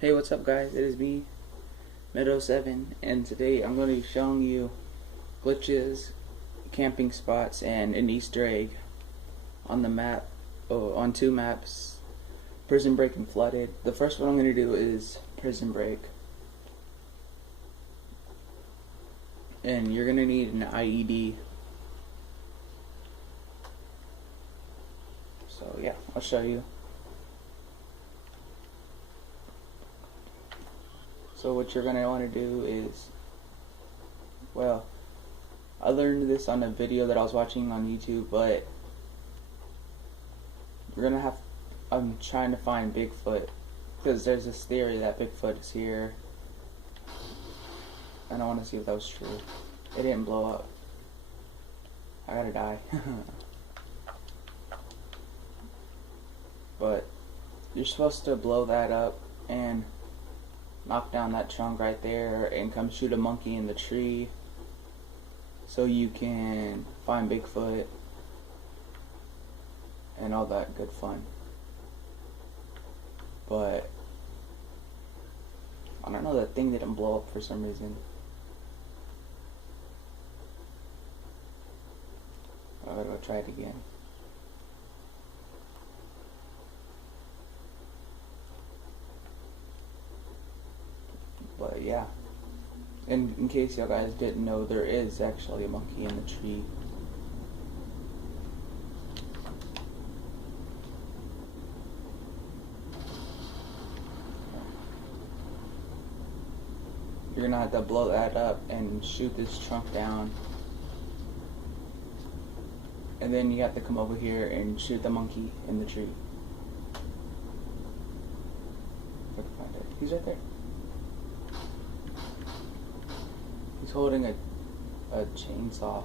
Hey, what's up guys? It is me, Meadow7, and today I'm going to be showing you glitches, camping spots, and an Easter egg on the map, on two maps, Prison Break and Flooded. The first one I'm going to do is Prison Break. And you're going to need an IED. So yeah, I'll show you. So what you're going to want to do is, well, I learned this on a video that I was watching on YouTube, but you're going to have, I'm trying to find Bigfoot, because there's this theory that Bigfoot is here, and I want to see if that was true. It didn't blow up. I gotta die. But you're supposed to blow that up and knock down that trunk right there and come shoot a monkey in the tree so you can find Bigfoot and all that good fun. But I don't know, that thing didn't blow up for some reason. I gotta go try it again. But yeah, and in case y'all guys didn't know, there is actually a monkey in the tree. You're gonna have to blow that up and shoot this trunk down. And then you have to come over here and shoot the monkey in the tree. If I can find it. He's right there. He's holding a chainsaw.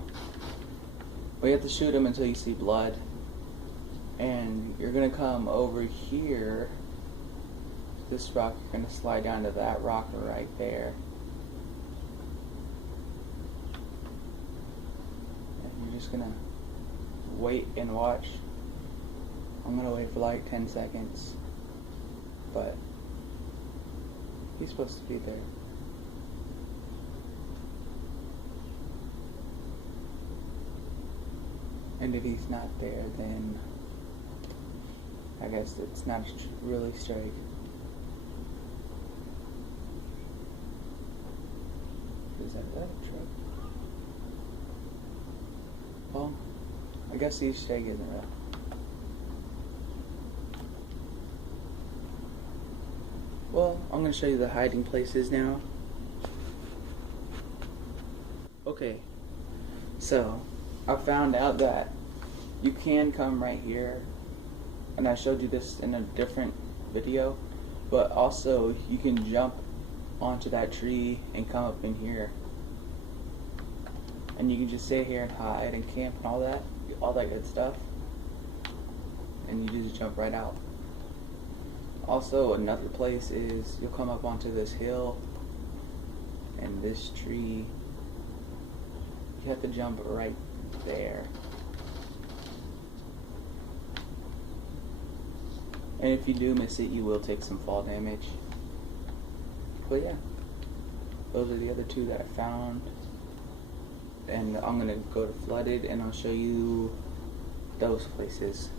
But you have to shoot him until you see blood. And you're gonna come over here to this rock. You're gonna slide down to that rock right there. And you're just gonna wait and watch. I'm gonna wait for like 10 seconds. But he's supposed to be there. And if he's not there, then I guess it's not really straight. Is that a truck? Well, I guess the Easter egg isn't real. Well, I'm going to show you the hiding places now. Okay, so I found out that you can come right here, and I showed you this in a different video, but also you can jump onto that tree and come up in here, and you can just stay here and hide and camp and all that good stuff, and you just jump right out. Also, another place is you'll come up onto this hill, and this tree, you have to jump right there. And if you do miss it, you will take some fall damage. But yeah, those are the other two that I found. And I'm gonna go to Flooded and I'll show you those places.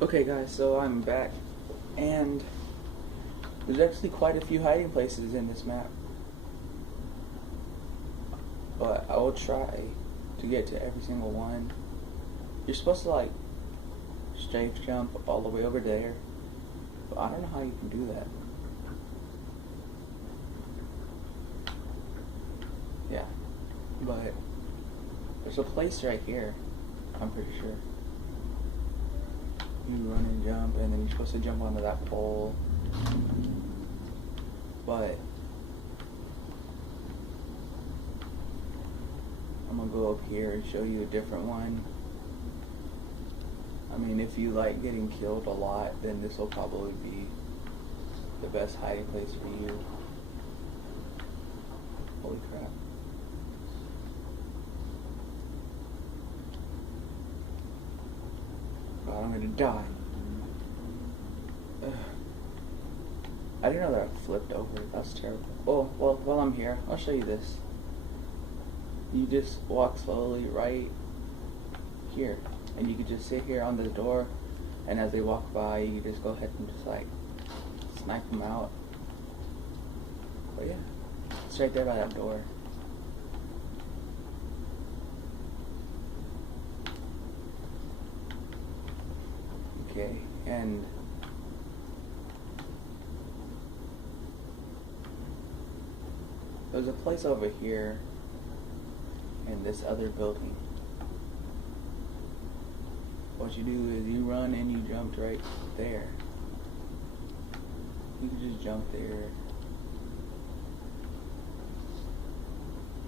Okay guys, so I'm back, and there's actually quite a few hiding places in this map. But I will try to get to every single one. You're supposed to like strafe jump all the way over there, but I don't know how you can do that. Yeah, but there's a place right here, I'm pretty sure. You run and jump, and then you're supposed to jump onto that pole. But I'm gonna go up here and show you a different one. I mean, if you like getting killed a lot, then this will probably be the best hiding place for you. Holy crap. God, I'm gonna die. I didn't know that I flipped over. That's terrible. Oh, well, while I'm here, I'll show you this. You just walk slowly right here, and you can just sit here on the door, and as they walk by, you just go ahead and just like snipe them out. But yeah, it's right there by that door. Okay, and there's a place over here in this other building. What you do is you run and you jumped right there. You can just jump there.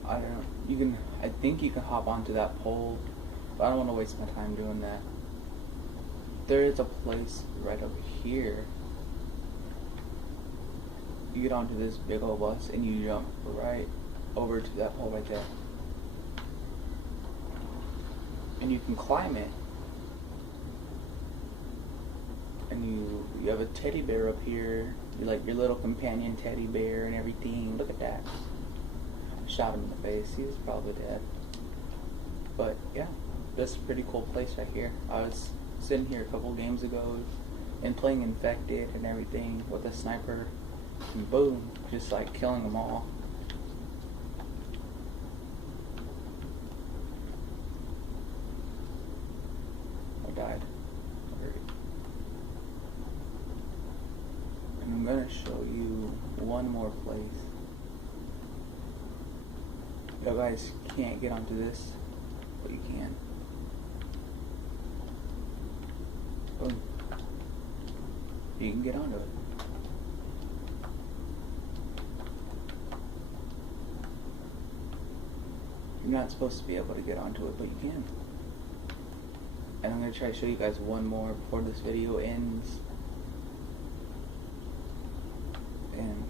I don't know. You can. I think you can hop onto that pole, but I don't want to waste my time doing that. There is a place right over here. You get onto this big old bus and you jump right over to that pole right there. And you can climb it. And you have a teddy bear up here. You like your little companion teddy bear and everything. Look at that. Shot him in the face. He was probably dead. But yeah, this is a pretty cool place right here. I was sitting here a couple games ago and playing Infected and everything with a sniper, and boom, just like killing them all. I died. And I'm gonna show you one more place. You guys can't get onto this, but you can. Boom. You can get onto it. You're not supposed to be able to get onto it, but you can. And I'm going to try to show you guys one more before this video ends. And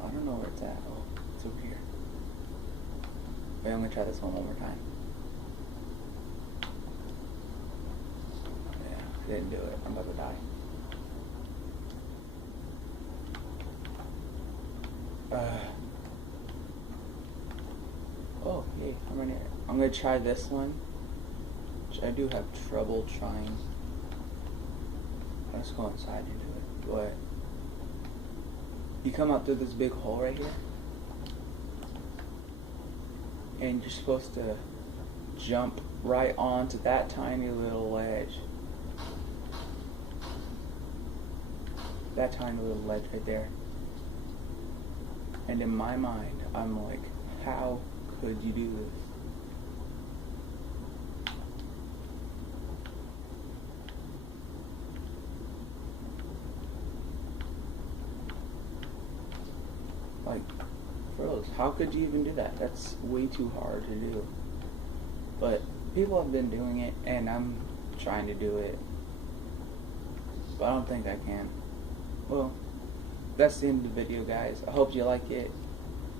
I don't know where it's at. Oh, it's over here. Wait, I'm going to try this one more time. I didn't do it. I'm about to die. Oh, yay. I'm in here. I'm going to try this one, which I do have trouble trying. Let's go inside and do it. But you come out through this big hole right here, and you're supposed to jump right onto that tiny little ledge. That tiny little ledge right there. And in my mind, I'm like, how could you do this? Like, bros, how could you even do that? That's way too hard to do. But people have been doing it, and I'm trying to do it. But I don't think I can. Well, that's the end of the video, guys. I hope you like it.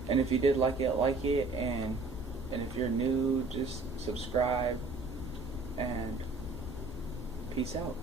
And if you did like it, and if you're new, just subscribe, and peace out.